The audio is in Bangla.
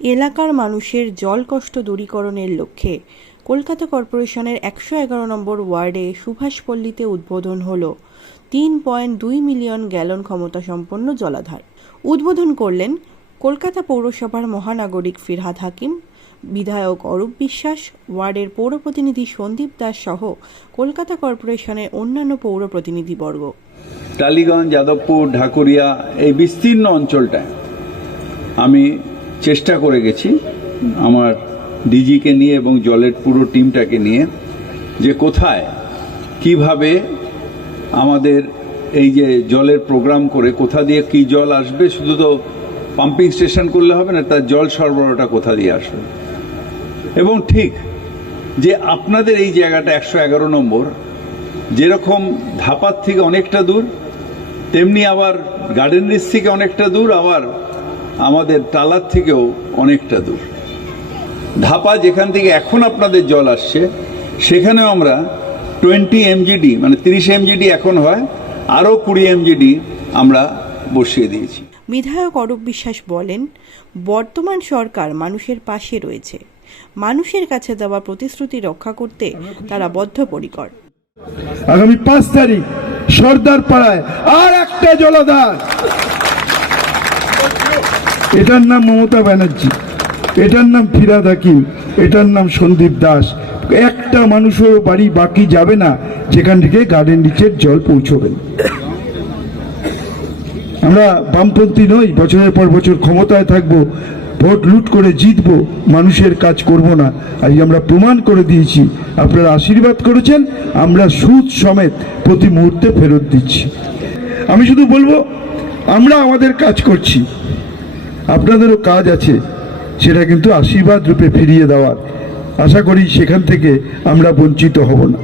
এলাকার মানুষের জল কষ্ট দূরীকরণের লক্ষ্যে কলকাতা কর্পোরেশনের একশো এগারো নম্বর ওয়ার্ডে সুভাষপল্লীতে উদ্বোধন হল তিন পয়েন্ট দুই মিলিয়ন গ্যালন ক্ষমতা সম্পন্ন জলাধার। উদ্বোধন করলেন কলকাতা পৌরসভার মহানাগরিক ফিরহাদ হাকিম, বিধায়ক অরূপ বিশ্বাস, ওয়ার্ডের পৌর প্রতিনিধি সন্দীপ দাস সহ কলকাতা কর্পোরেশনের অন্যান্য পৌর প্রতিনিধিবর্গ টালিগঞ্জ, যাদবপুর, ঢাকুরিয়া এই বিস্তীর্ণ অঞ্চলটায় আমি চেষ্টা করে গেছি আমার ডিজিকে নিয়ে এবং জলের পুরো টিমটাকে নিয়ে যে কোথায়, কীভাবে আমাদের এই যে জলের প্রোগ্রাম করে, কোথা দিয়ে কি জল আসবে, শুধু তো পাম্পিং স্টেশন করলে হবে না, তার জল সরবরাহটা কোথা দিয়ে আসবে? এবং ঠিক যে আপনাদের এই জায়গাটা একশো এগারো নম্বর, যেরকম ধাপার থেকে অনেকটা দূর, তেমনি আবার গার্ডেন রিচ থেকে অনেকটা দূর, আবার আমাদের টালার থেকেও অনেকটা দূর। ধাপা যেখান থেকে এখন আপনাদের জল আসছে সেখানেও আমরা টোয়েন্টি এমজিডি মানে তিরিশ এমজিডি এখন হয় আরও কুড়ি এমজিডি আমরা বসিয়ে দিয়েছি। বিধায়ক অরূপ বিশ্বাস বলেন বর্তমান সরকার মানুষের পাশে রয়েছে। মানুষের কাছে দেওয়া প্রতিশ্রুতি রক্ষা করতে তারা বদ্ধপরিকর। আগামী পাঁচ তারিখ সর্দার পাড়ায় আর একটা জলাধার। এটার নাম মমতা ব্যানার্জি, এটার নাম ফিরাদ হাকিম, এটার নাম সন্দীপ দাস। একটা মানুষও বাড়ি বাকি যাবে না, যেখান থেকে গার্ডেন নিচের জল পৌঁছবে। আমরা বামপন্থী নই, বছরের পর বছর ক্ষমতায় থাকব, ভোট লুট করে জিতবো, মানুষের কাজ করব না। আজ আমরা প্রমাণ করে দিয়েছি, আপনারা আশীর্বাদ করেছেন, আমরা সুদ সমেত প্রতি মুহূর্তে ফেরত দিচ্ছি। আমি শুধু বলব, আমরা আমাদের কাজ করছি। আপনাদেরও কাজ আছে, সেটা কিন্তু আশীর্বাদ রূপে ফিরিয়ে দেওয়ার। আশা করি সেখান থেকে আমরা বঞ্চিত হব না।